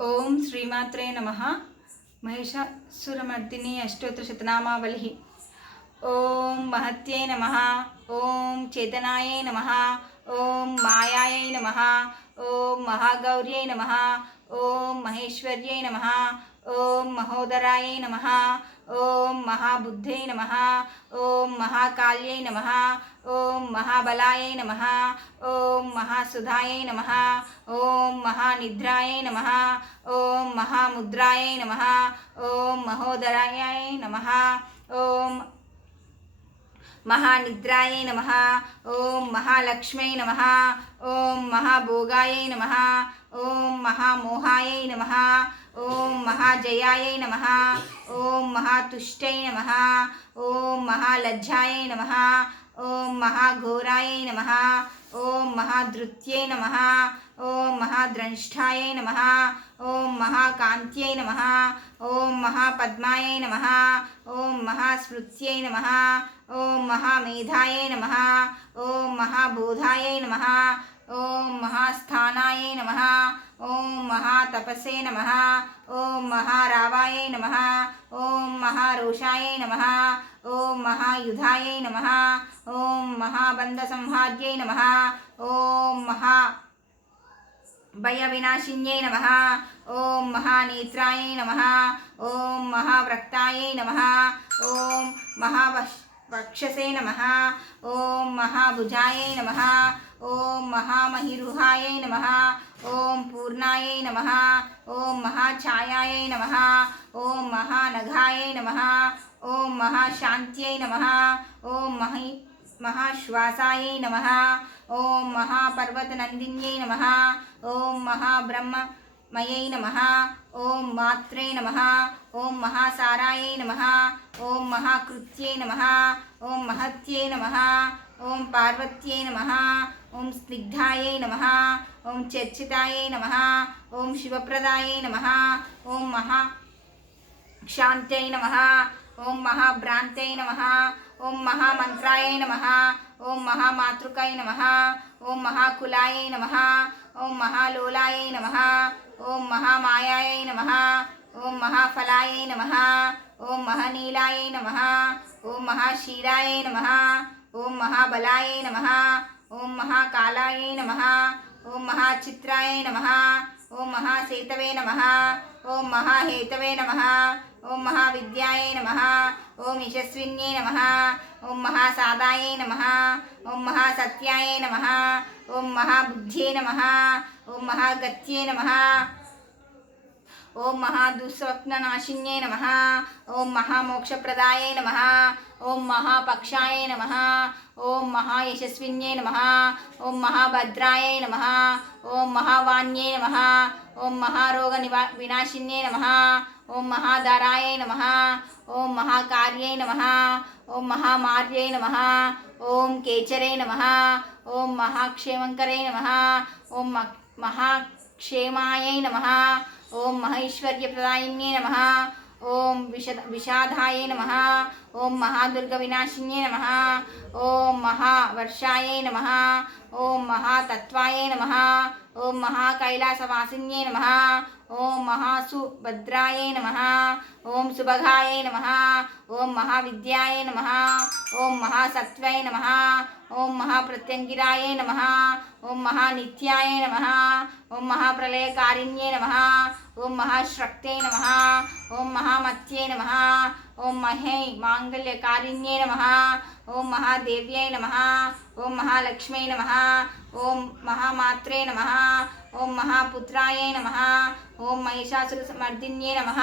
ओम श्रीमात्रे नमः। महिषासुरमर्दिनी अष्टोत्तर शतनामावली। ओम महत्ये नमः। ओम चेतनायै नमः। ओम मायायै नमः। ओम महागौर्यै नमः। ओम महेश्वर्यै नमः। ओम महोदरायै नमः। ओम महाबुद्धै नमः। ओम महाकाल्यै नमः। ओम महाबलायै नमः। ओम महासुधायै नमः। ओम महानिद्रायै नमः। ओम महामुद्रायै नमः। ओम महोदरायै नमः। ओम महानिद्रायै नमः। ओम महालक्ष्म्यै नमः। ओम महाभोगायै नमः। ओम महामोहायै नमः। ओम महाजयायै नमः। ओम महातुष्टै नमः। ओम महालज्जायै नमः। ओम महाघोरायै नमः। ओम महाधृत्यै नमः। ओम महाद्रष्टायै नमः। ओम महाकान्त्यै नमः। ओम महापद्मायै नमः। ओम महास्मृत्यै नमः। ओम महामेधायै नमः। ओम महाबोधायै नमः। ओम महास्थानायै नमः। ओम महातपसे नमः। ओम महारावायै नमः। ओम महारोषायै नमः। ओम महायुधायै नमः। ओम महाबन्धसंहार्यै नमः। ओम भयविनाशिन्यै नमः। ओम महानेत्रायै नमः। ओम महाव्रक्तायै नमः। ओम महावक्षसे नमः। ओम महाभुजायै नमः। ओम महामहिरुहायै नमः। ओम पूर्णायै नमः। ओम महाछायायै नमः। ओम महानघायै नमः। ओम महाशान्त्यै नमः। ओम महाश्वासायै नमः। ओम महापर्वतनन्दिन्यै नमः। ओम महाब्रह्ममयै नमः। ओम मात्रे नमः। ओम महासारायै नमः। ओम महाकृत्यै नमः। ओम महत्यै नमः। ओम पार्वत्यै नमः। ओम स्निग्धायै नमः। ओम चर्चितायै नमः। ओम शिवप्रदायै नमः। ओम महाशान्त्यै नमः। ओम महाभ्रान्त्यै नमः। ओम महामन्त्रायै नमः। ओम महामातृकायै नमः। ओम महाकुलायै नमः। ओम महालोलायै नमः। ओम महामायायै नमः। ओम महाफलायै नमः। ओम महानीलायै नमः। ओम महाशीलायै नमः। ओम महाबलायै नमः। ओम महाकालायै नमः। ओम महाचित्रायै नमः। ओम महासेतवे नमः। ओम महाहेतवे नमः। ओम महाविद्यायै नमः। ओम यशस्विन्यै नमः। ओम महासादायै नमः। ओम महासत्यायै नमः। ओम महाबुद्ध्यै नमः। ओम महागत्यै नमः। ओम महादुःस्वप्ननाशिन्यै नमः। ओम महामोक्षप्रदायै नमः। ओम महापक्षायै नमः। ओम महायशस्विन्यै नमः। ओम महाभद्रायै नमः। ओम महावाण्यै नमः। ओम महारोगविनाशिन्यै नमः। ओम महाधरायै नमः। ओम महाकार्यै नमः। ओम महामार्यै नमः। ओम केचरे नमः। ओम महाक्षेमङ्करे नमः। ओम महाक्षेमायै नमः। ओम महैश्वर्यप्रदायिन्यै नमः। ओम विषादायै नमः। ओम महादुर्गविनाशिन्यै नमः। ओम महावर्षायै नमः। ओम महातत्त्वायै नमः। ओम महाकैलासवासिन्यै नमः। ओम महासुभद्रायै नमः। ओम सुभगायै नमः। ओम महाविद्यायै नमः। ओम महासत्त्वै नमः। ओम महाप्रत्यङ्गिरायै नमः। ओम महानित्यायै नमः। ओम महाप्रलयकारिण्यै नमः। ओम महाश्रक्ते नमः। ओम महामत्ये नमः। ओम माङ्गल्यकारिण्यै नमः। ओम महादेव्यै नमः। ओम महालक्ष्म्यै नमः। ओम महामात्रे नमः। ओम महापुत्रायै नमः। ओम महिषासुरमर्दिन्यै नमः।